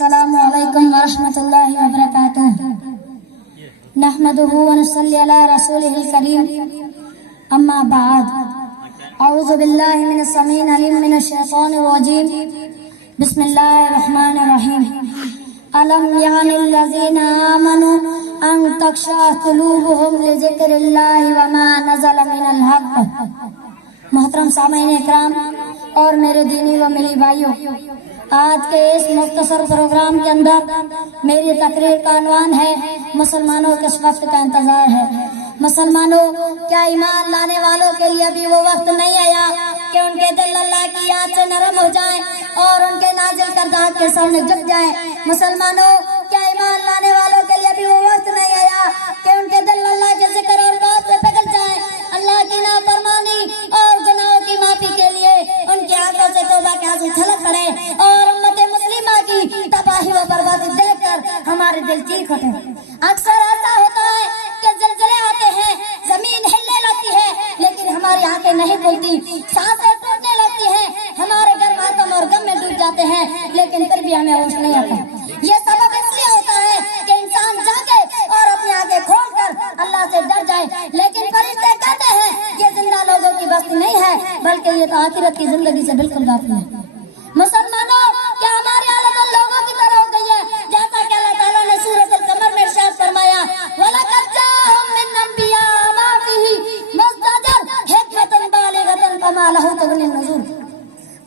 السلام علیکم ورحمۃ اللہ وبرکاتہ نحمده ونصلی علی رسوله الکریم اما بعد اعوذ باللہ من السمیع العلیم من الشیطان الرجیم بسم اللہ الرحمن الرحیم الم یعن الذین آمنوا ان تخشع قلوبهم لذکر اللہ وما نزل من الحق۔ محترم سامعین اکرام اور میرے دینی و ملی بھائیوں، آج کے اس مختصر پروگرام کے اندر میری تقریر کا عنوان ہے مسلمانوں کس وقت کا انتظار ہے۔ مسلمانوں، کیا ایمان لانے والوں کے لیے ابھی وہ وقت نہیں آیا کہ ان کے دل اللہ کی یاد سے نرم ہو جائیں اور ان کے نازل کردہ حق کے سامنے جھک جائیں؟ مسلمانوں، کیا ایمان لانے والوں کے لیے ابھی وہ وقت نہیں آیا کہ ان کے دل اللہ کے ذکر اور بات سے پگھل جائیں؟ اللہ کی نافرمانی اور گناہوں کی معافی کے لیے ان کی آنکھوں سے توبہ کے آنسو چھلک پڑے اور امت مسلمہ کی تباہی و بربادی دیکھ کر ہمارے دل چیخ اٹھے۔ اکثر ایسا ہوتا ہے کہ زلزلے آتے ہیں، زمین ہلنے لگتی ہے، لیکن ہماری آنکھیں نہیں کھلتی، سانسیں ٹوٹنے لگتی ہیں، ہمارے گھر ماتم اور غم میں ڈوب جاتے ہیں، لیکن پھر بھی ہمیں ہوش نہیں آتا۔ یہ سبب اس لیے ہوتا ہے کہ انسان جاگے اور اپنی آنکھیں کھول کر اللہ سے ڈر جائے، لیکن فرشتے کہتے ہیں یہ زندہ لوگوں کی بستی نہیں ہے، بلکہ یہ تو آخرت کی زندگی سے بالکل غافل ہے۔ مسلمانوں، کیا ہماری حالت ان لوگوں کی طرح ہو گئی ہے جیسا کہ اللہ تعالیٰ نے سورۃ القمر میں ارشاد فرمایا وَلَقَدْ جَاءَهُم مِّن أَنبِيَاءَ مَا فِيهِ مُزْدَجَرٌ حِكْمَةً بَالِغَةً فَمَا لَهُ تَغْنِ النُّذُرُ۔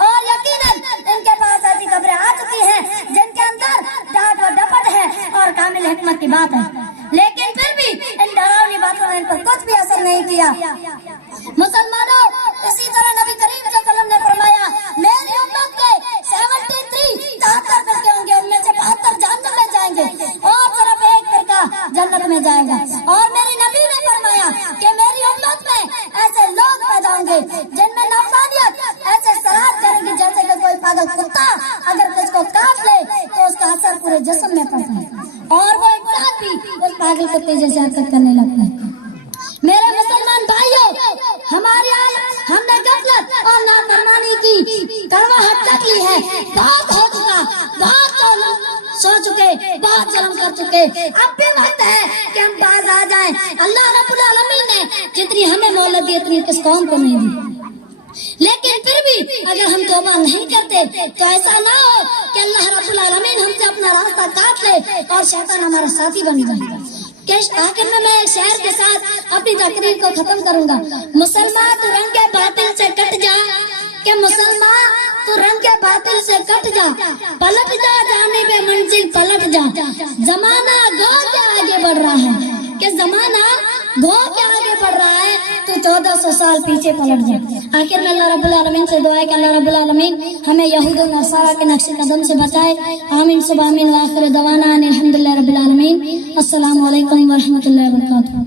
اور یقیناً ان کے پاس ایسی خبریں آ چکی ہیں جن کے اندر ڈانٹ و ڈپٹ ہے اور کامل حکمت کی بات ہے، لیکن پھر بھی ان ڈراؤنی باتوں نے ان پر کچھ بھی اثر نہیں کیا۔ مسلمانوں، اسی طرح نبی کریم صلی اللہ علیہ وسلم نے فرمایا میری امت کے 73 فرقے ہوں گے، ان میں سے 72 جہنم میں جائیں گے اور صرف ایک فرقہ جنت میں جائے گا۔ اور میری نبی نے فرمایا کہ میری امت میں ایسے لوگ پیدا ہوں گے جن میں نفسانیت ایسے سرار کرے گی جیسے کہ کوئی پاگل کتا اگر کس کو کاٹ لے تو اس کا اثر پورے جسم میں پڑتا ہے اور وہ انسان بھی اس پاگل کتے جیسے حرکت کرنے لگتا ہے۔ میرے مسلمان بھائیوں، ہماری ہم نے غفلت اور نافرمانی کی کڑواہٹ تک لی ہے، بہت ہو چکا، بہت سو چکے، بہت ظلم کر چکے، اب بھی وقت ہے کہ ہم باز آ جائیں۔ اللہ رب العالمین نے جتنی ہمیں مہلت دی اتنی کس قوم کو نہیں دی، لیکن پھر بھی اگر ہم توبہ نہیں کرتے تو ایسا نہ ہو کہ اللہ رب العالمین ہم سے اپنا راستہ کاٹ لے اور شیطان ہمارا ساتھی بن جائے۔ آخر میں ایک شعر کے ساتھ اپنی تقریر کو ختم کروں گا۔ مسلمان تو رنگ باطل سے کٹ جا، کہ مسلمان تو رنگ باطل سے کٹ جا، پلٹ جا جانے پہ منزل پلٹ جا، زمانہ گو کے آگے بڑھ رہا ہے، کہ زمانہ گو کے آگے بڑھ رہا ہے تو 1400 سال پیچھے پلٹ جا۔ آخر میں اللہ رب العالمین سے دعا ہے کہ اللہ رب العالمین ہمیں یہود و نصارہ کے نقش قدم سے بچائے۔ آمین صبح آمین وآخر دعوانا الحمدللہ رب العالمین۔ السلام علیکم ورحمۃ اللہ وبرکاتہ۔